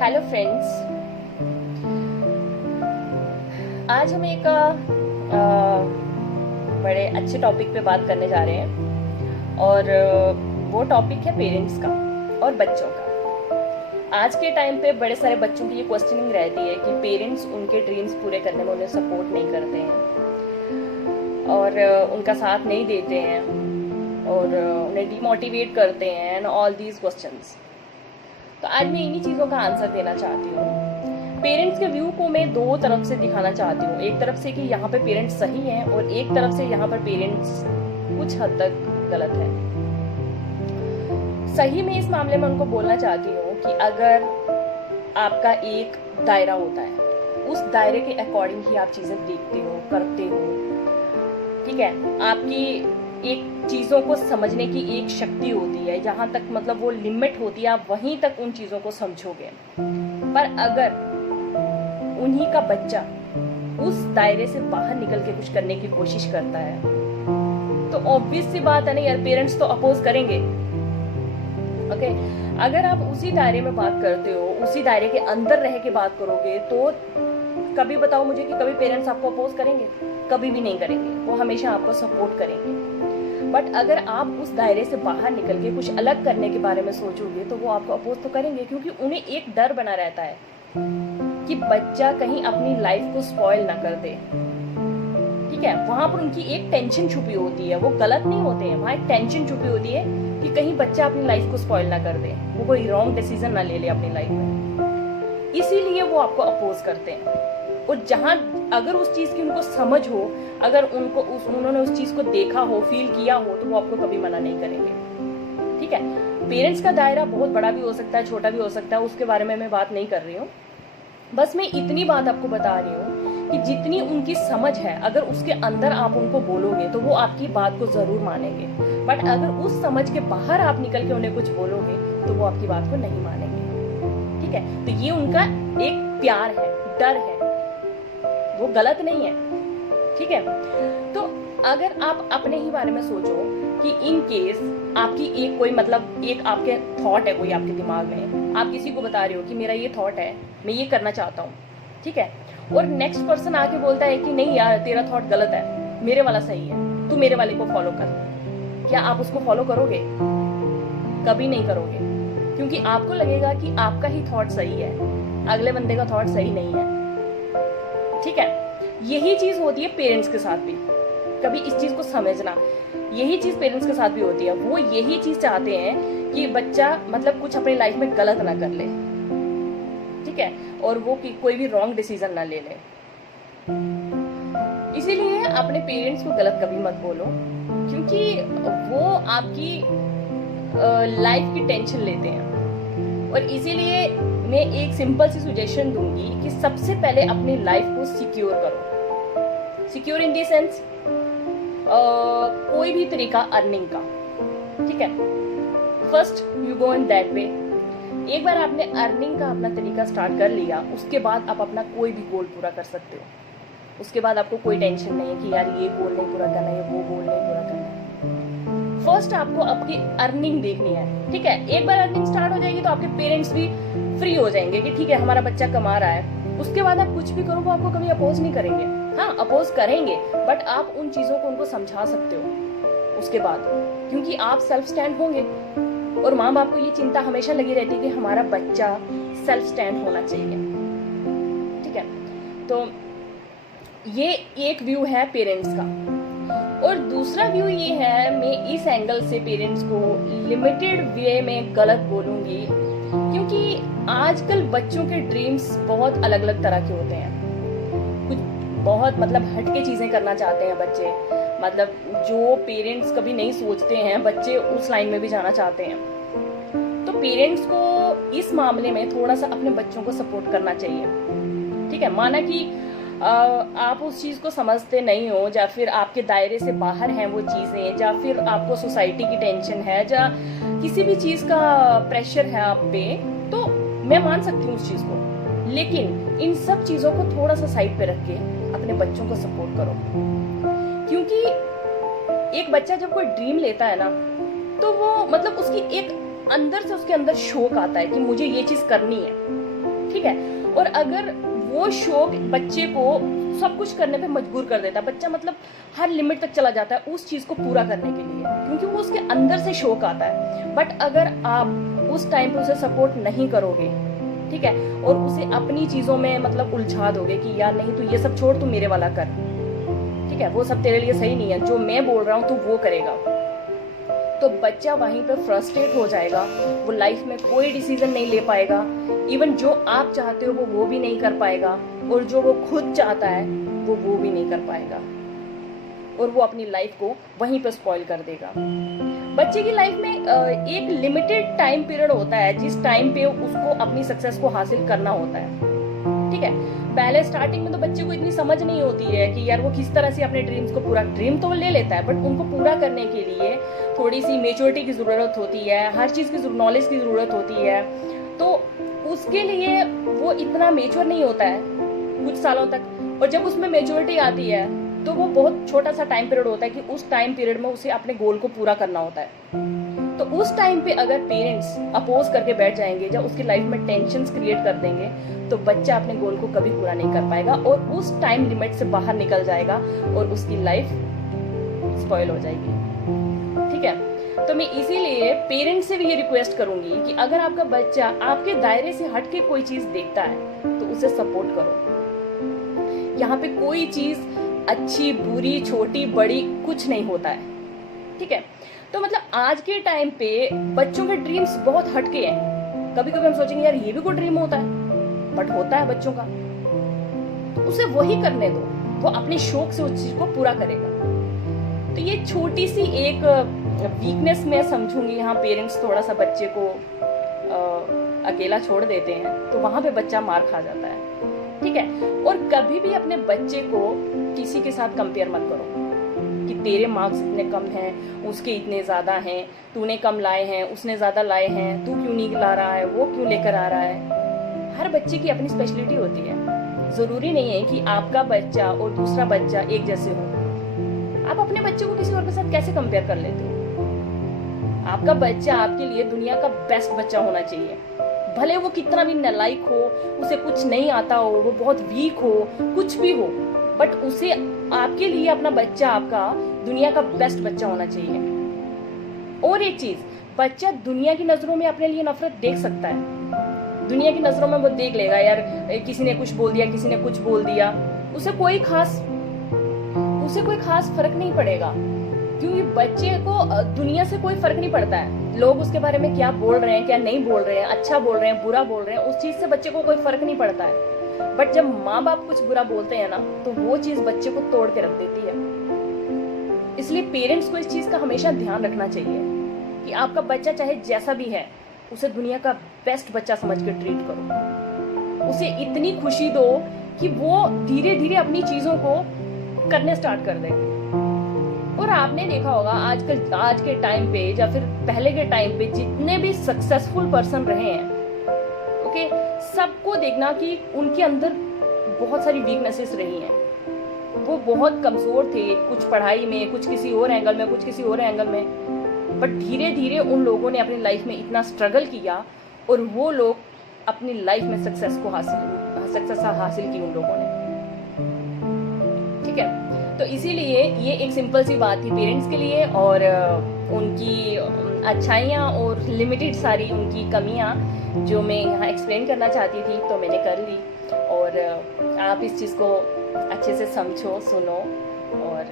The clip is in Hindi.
Hello friends. आज हम एक बड़े अच्छे टॉपिक पे बात करने जा रहे हैं और वो टॉपिक है पेरेंट्स का और बच्चों का। आज के टाइम पे बड़े सारे बच्चों की ये क्वेश्चनिंग रहती है कि पेरेंट्स उनके ड्रीम्स पूरे करने में उन्हें सपोर्ट नहीं करते हैं और उनका साथ नहीं देते हैं और उन्हें डिमोटिवेट करते हैं एंड ऑल दीज क्वेश्चंस। तो आज मैं इन्हीं चीज़ों का आंसर देना चाहती हूँ। पेरेंट्स के व्यू को मैं दो तरफ से दिखाना चाहती हूँ। एक तरफ से कि यहाँ पे पेरेंट्स सही हैं और एक तरफ से यहाँ पर पेरेंट्स कुछ हद तक गलत है। सही में इस मामले में उनको बोलना चाहती हूँ कि अगर आपका एक दायरा होता है, उस दायरे के अकॉर्डिंग ही आप चीज़ें देखते हो, करते हो, ठीक है। आपकी एक चीज़ों को समझने की एक शक्ति होती है, जहाँ तक मतलब वो लिमिट होती है, आप वहीं तक उन चीज़ों को समझोगे। पर अगर उन्हीं का बच्चा उस दायरे से बाहर निकल के कुछ करने की कोशिश करता है तो ऑब्वियस सी बात है ना यार, पेरेंट्स तो अपोज करेंगे। ओके, अगर आप उसी दायरे में बात करते हो, उसी दायरे के अंदर रह के बात करोगे तो कभी बताओ मुझे कि कभी पेरेंट्स आपको अपोज करेंगे? कभी भी नहीं करेंगे, वो हमेशा आपको सपोर्ट करेंगे। बट अगर आप उस दायरे से बाहर निकल के कुछ अलग करने के बारे में सोचोगे तो वो आपको अपोज तो करेंगे, क्योंकि उन्हें एक डर बना रहता है कि बच्चा कहीं अपनी लाइफ को स्पॉइल ना कर दे। ठीक है, वहां पर उनकी एक टेंशन छुपी होती है। वो गलत नहीं होते हैं, वहां एक टेंशन छुपी होती है कि कहीं बच्चा अपनी लाइफ को स्पॉइल ना कर दे, वो कोई रॉन्ग डिसीजन ना ले ले अपनी लाइफ में। इसीलिए वो आपको अपोज करते हैं। और जहां अगर उस चीज की उनको समझ हो, अगर उन्होंने उस चीज को देखा हो, फील किया हो, तो वो आपको कभी मना नहीं करेंगे। ठीक है, पेरेंट्स का दायरा बहुत बड़ा भी हो सकता है, छोटा भी हो सकता है, उसके बारे में मैं बात नहीं कर रही हूँ। बस मैं इतनी बात आपको बता रही हूँ कि जितनी उनकी समझ है, अगर उसके अंदर आप उनको बोलोगे तो वो आपकी बात को जरूर मानेंगे। बट अगर उस समझ के बाहर आप निकल के उन्हें कुछ बोलोगे तो वो आपकी बात को नहीं मानेंगे। ठीक है, तो ये उनका एक प्यार है, डर है, वो गलत नहीं है। ठीक है, तो अगर आप अपने ही बारे में सोचो कि इन केस आपकी एक कोई मतलब एक आपके थॉट है, कोई आपके दिमाग में, आप किसी को बता रहे हो कि मेरा ये थॉट है, मैं ये करना चाहता हूँ, ठीक है, और नेक्स्ट पर्सन आके बोलता है कि नहीं यार तेरा थॉट गलत है, मेरे वाला सही है, तू मेरे वाले को फॉलो कर। क्या आप उसको फॉलो करोगे? कभी नहीं करोगे, क्योंकि आपको लगेगा कि आपका ही थॉट सही है, अगले बंदे का थॉट सही नहीं है। ठीक है, यही चीज होती है पेरेंट्स के साथ भी। कभी इस चीज को समझना, यही चीज पेरेंट्स के साथ भी होती है। वो यही चीज चाहते हैं कि बच्चा मतलब कुछ अपनी लाइफ में गलत ना कर ले, ठीक है, और वो कोई भी रॉन्ग डिसीजन ना ले ले। इसीलिए अपने पेरेंट्स को गलत कभी मत बोलो, क्योंकि वो आपकी लाइफ की टेंशन लेते हैं। और इसीलिए मैं एक सिंपल सी सजेशन दूंगी कि सबसे पहले अपनी लाइफ को सिक्योर करो। सिक्योर इन दी सेंस कोई भी तरीका अर्निंग का, ठीक है, first you go in that way. एक बार आपने अर्निंग का अपना तरीका स्टार्ट कर लिया, उसके बाद आप अपना कोई भी गोल पूरा कर सकते हो। उसके बाद आपको कोई टेंशन नहीं है कि यार ये गोल नहीं पूरा करना है, वो गोल नहीं पूरा करना है। फर्स्ट आपको आपकी अर्निंग देखनी है। ठीक है, एक बार अर्निंग स्टार्ट हो जाएगी तो आपके पेरेंट्स भी फ्री हो जाएंगे कि ठीक है हमारा बच्चा कमा रहा है। उसके बाद आप कुछ भी करो वो आपको कभी अपोज नहीं करेंगे। हाँ, अपोज करेंगे, बट आप उन चीजों को उनको समझा सकते हो उसके बाद, क्योंकि आप सेल्फ स्टैंड होंगे। और माँ बाप को ये चिंता हमेशा लगी रहती है कि हमारा बच्चा सेल्फ स्टैंड होना चाहिए। ठीक है, तो ये एक व्यू है पेरेंट्स का। और दूसरा व्यू ये है, मैं इस एंगल से पेरेंट्स को लिमिटेड वे में गलत बोलूंगी, क्योंकि आजकल बच्चों के ड्रीम्स बहुत अलग अलग तरह के होते हैं। कुछ बहुत मतलब हटके चीजें करना चाहते हैं बच्चे, मतलब जो पेरेंट्स कभी नहीं सोचते हैं, बच्चे उस लाइन में भी जाना चाहते हैं। तो पेरेंट्स को इस मामले में थोड़ा सा अपने बच्चों को सपोर्ट करना चाहिए। ठीक है, माना कि आप उस चीज़ को समझते नहीं हो, या फिर आपके दायरे से बाहर हैं वो चीज़ें, या फिर आपको सोसाइटी की टेंशन है, या किसी भी चीज़ का प्रेशर है आप पे, तो मैं मान सकती हूँ उस चीज़ को। लेकिन इन सब चीज़ों को थोड़ा सा साइड पे रख के अपने बच्चों को सपोर्ट करो, क्योंकि एक बच्चा जब कोई ड्रीम लेता है ना, तो वो मतलब उसकी एक अंदर से उसके अंदर शौक आता है कि मुझे ये चीज़ करनी है। ठीक है। और अगर वो शौक बच्चे को सब कुछ करने पे मजबूर कर देता है, बच्चा मतलब हर लिमिट तक चला जाता है उस चीज़ को पूरा करने के लिए, क्योंकि वो उसके अंदर से शौक आता है। बट अगर आप उस टाइम पे उसे सपोर्ट नहीं करोगे, ठीक है, और उसे अपनी चीज़ों में मतलब उलझा दोगे कि यार नहीं तू ये सब छोड़, तू मेरे वाला कर, ठीक है, वो सब तेरे लिए सही नहीं है, जो मैं बोल रहा हूँ तू वो करेगा, तो बच्चा वहीं पर फ्रस्ट्रेट हो जाएगा। वो लाइफ में कोई डिसीजन नहीं ले पाएगा, इवन जो आप चाहते हो वो भी नहीं कर पाएगा, और जो वो खुद चाहता है वो भी नहीं कर पाएगा, और वो अपनी लाइफ को वहीं पर स्पॉइल कर देगा। बच्चे की लाइफ में एक लिमिटेड टाइम पीरियड होता है जिस टाइम पे उसको अपनी सक्सेस को हासिल करना होता है, ठीक है। पहले स्टार्टिंग में तो बच्चे को इतनी समझ नहीं होती है कि यार वो किस तरह से अपने ड्रीम्स को पूरा, ड्रीम तो वो ले लेता है बट उनको पूरा करने के लिए थोड़ी सी मेच्योरिटी की ज़रूरत होती है, हर चीज़ की नॉलेज की ज़रूरत होती है, तो उसके लिए वो इतना मेच्योर नहीं होता है कुछ सालों तक। और जब उसमें मेच्योरिटी आती है तो वो बहुत छोटा सा टाइम पीरियड होता है कि उस टाइम पीरियड में उसे अपने गोल को पूरा करना होता है। तो उस टाइम पे अगर पेरेंट्स अपोज करके बैठ जाएंगे, जब उसकी लाइफ में टेंशन्स क्रिएट कर देंगे, तो बच्चा अपने गोल को कभी पूरा नहीं कर पाएगा और उस टाइम लिमिट से बाहर निकल जाएगा और उसकी लाइफ स्पॉइल हो जाएगी, ठीक है। तो मैं इसीलिए पेरेंट्स से भी ये रिक्वेस्ट करूंगी कि अगर आपका बच्चा आपके दायरे से हट के कोई चीज देखता है तो उसे सपोर्ट करो। यहाँ पे कोई चीज अच्छी बुरी छोटी बड़ी कुछ नहीं होता है, ठीक है। तो मतलब आज के टाइम पे बच्चों के ड्रीम्स बहुत हटके हैं। कभी कभी हम सोचेंगे यार ये भी कोई ड्रीम होता है, बट होता है बच्चों का, तो उसे वही करने दो, वो अपने शौक से उस चीज को पूरा करेगा। तो ये छोटी सी एक वीकनेस मैं समझूंगी, यहाँ पेरेंट्स थोड़ा सा बच्चे को अकेला छोड़ देते हैं तो वहां पे बच्चा मार खा जाता है, ठीक है। और कभी भी अपने बच्चे को किसी के साथ कंपेयर मत करो कि तेरे मार्क्स इतने कम हैं, उसके इतने ज़्यादा हैं, तूने कम लाए हैं, उसने ज़्यादा लाए हैं, तू क्यों नहीं ला रहा है, वो क्यों लेकर आ रहा है। हर बच्चे की अपनी स्पेशलिटी होती है। ज़रूरी नहीं है कि आपका बच्चा और दूसरा बच्चा एक जैसे हो। आप अपने बच्चे को किसी और के साथ कैसे कंपेयर कर लेते हो। आपका बच्चा आपके लिए दुनिया का बेस्ट बच्चा होना चाहिए, भले वो कितना भी नालायक हो, उसे कुछ नहीं आता हो, वो बहुत वीक हो, कुछ भी हो, बट उसे आपके लिए अपना बच्चा आपका दुनिया का बेस्ट बच्चा होना चाहिए। और एक चीज, बच्चा दुनिया की नजरों में अपने लिए नफरत देख सकता है। दुनिया की नजरों में वो देख लेगा यार किसी ने कुछ बोल दिया, किसी ने कुछ बोल दिया, उसे कोई खास फर्क नहीं पड़ेगा, क्योंकि बच्चे को दुनिया से कोई फर्क नहीं पड़ता है। लोग उसके बारे में क्या बोल रहे हैं, क्या नहीं बोल रहे हैं, अच्छा बोल रहे हैं, बुरा बोल रहे हैं, उस चीज से बच्चे को कोई फर्क नहीं पड़ता है। बट जब माँ बाप कुछ बुरा बोलते हैं ना, तो वो चीज बच्चे को तोड़ के रख देती है। इसलिए पेरेंट्स को इस चीज का हमेशा ध्यान रखना चाहिए कि आपका बच्चा चाहे जैसा भी है, उसे दुनिया का बेस्ट बच्चा समझ के ट्रीट करो। उसे इतनी खुशी दो कि वो धीरे धीरे अपनी चीजों को करने स्टार्ट कर दे। और आपने देखा होगा आज के टाइम पे या फिर पहले के टाइम पे जितने भी सक्सेसफुल पर्सन रहे हैं, ओके, सबको देखना कि उनके अंदर बहुत सारी वीकनेसेस रही हैं। वो बहुत कमजोर थे, कुछ पढ़ाई में, कुछ किसी और एंगल में, कुछ किसी और एंगल में, बट धीरे धीरे उन लोगों ने अपनी लाइफ में इतना स्ट्रगल किया और वो लोग अपनी लाइफ में सक्सेस हासिल की उन लोगों ने, ठीक है। तो इसीलिए ये एक सिंपल सी बात थी पेरेंट्स के लिए, और उनकी अच्छाइयाँ और लिमिटेड सारी उनकी कमियाँ जो मैं यहाँ एक्सप्लेन करना चाहती थी, तो मैंने कर ली। और आप इस चीज़ को अच्छे से समझो, सुनो और